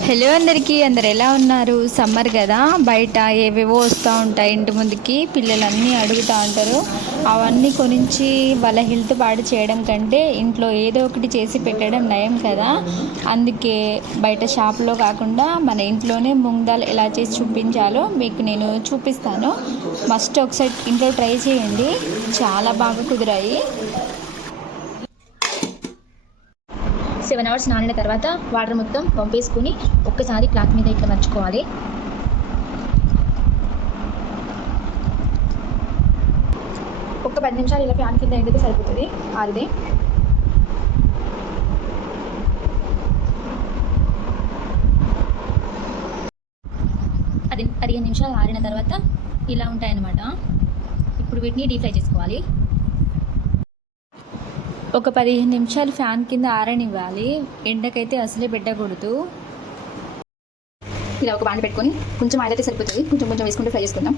Hello అందరికీ అందరు ఎలా ఉన్నారు? సమ్మర్ కదా బయట ఏవేవో వస్తూ ఉంటాయి ఇంటి ముందుకి పిల్లలన్నీ అడుగుతూ ఉంటారు. అవన్నీ కొనించి వాళ్ళ హెల్త్ పాడు చేయడం కంటే ఇంట్లో ఏదో ఒకటి చేసి పెట్టడం నయం కదా. అందుకే బయట షాప్లో కాకుండా మన ఇంట్లోనే మూంగ్ ఎలా చేసి చూపించాలో మీకు నేను చూపిస్తాను. మస్ట్ ఒకసారి ఇంట్లో ట్రై చేయండి. చాలా బాగా కుదిరాయి. సెవెన్ అవర్స్ నానిన తర్వాత వాటర్ మొత్తం పంపేసుకుని ఒక్కసారి క్లాత్ మీద ఇట్లా మర్చుకోవాలి ఒక పది నిమిషాలు ఇలా ఫ్యాన్ కింద ఎండితే సరిపోతుంది. ఆరిదే. పది పదిహేను నిమిషాలు ఆరిన తర్వాత ఇలా ఉంటాయన్నమాట. ఇప్పుడు వీటిని డీప్ ఫ్రై చేసుకోవాలి. ఒక పదిహేను నిమిషాలు ఫ్యాన్ కింద ఆరనివ్వాలి. ఎండకైతే అసలే పెట్టకూడదు. ఇలా ఒక బాండి పెట్టుకొని కొంచెం ఆయిల్ అయితే సరిపోతుంది. కొంచెం కొంచెం వేసుకుంటూ ఫ్రై చేసుకుందాం.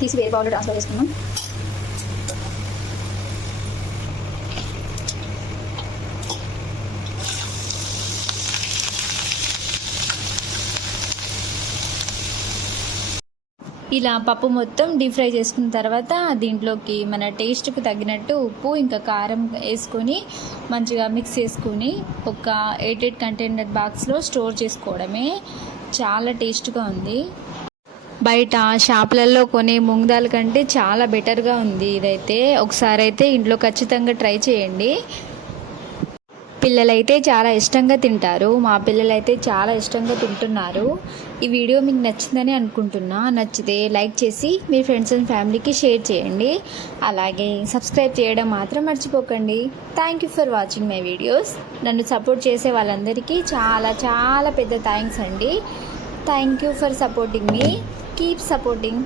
తీసి వేరే బౌల్లో ట్రాన్స్ఫర్ చేసుకున్నాం ఇలా పప్పు మొత్తం డీప్ ఫ్రై చేసుకున్న తర్వాత దీంట్లోకి మన టేస్ట్కి తగినట్టు ఉప్పు ఇంకా కారం వేసుకొని మంచిగా మిక్స్ చేసుకొని ఒక ఎయిట్ ఎయిట్ కంటైనర్ బాక్స్లో స్టోర్ చేసుకోవడమే చాలా టేస్ట్గా ఉంది. బయట షాపులలో కొనే ముంగదాల కంటే చాలా బెటర్గా ఉంది ఇదైతే. ఒకసారి అయితే ఇంట్లో ఖచ్చితంగా ట్రై చేయండి. పిల్లలైతే చాలా ఇష్టంగా తింటారు. మా పిల్లలైతే చాలా ఇష్టంగా తింటున్నారు. ఈ వీడియో మీకు నచ్చిందని అనుకుంటున్నా. నచ్చితే లైక్ చేసి మీ ఫ్రెండ్స్ అండ్ ఫ్యామిలీకి షేర్ చేయండి. అలాగే సబ్స్క్రైబ్ చేయడం మాత్రం మర్చిపోకండి. Thank you for watching my videos నన్ను సపోర్ట్ చేసే వాళ్ళందరికీ చాలా చాలా పెద్ద థ్యాంక్స్ అండి. థ్యాంక్ యూ ఫర్ సపోర్టింగ్ మీ కీప్ సపోర్టింగ్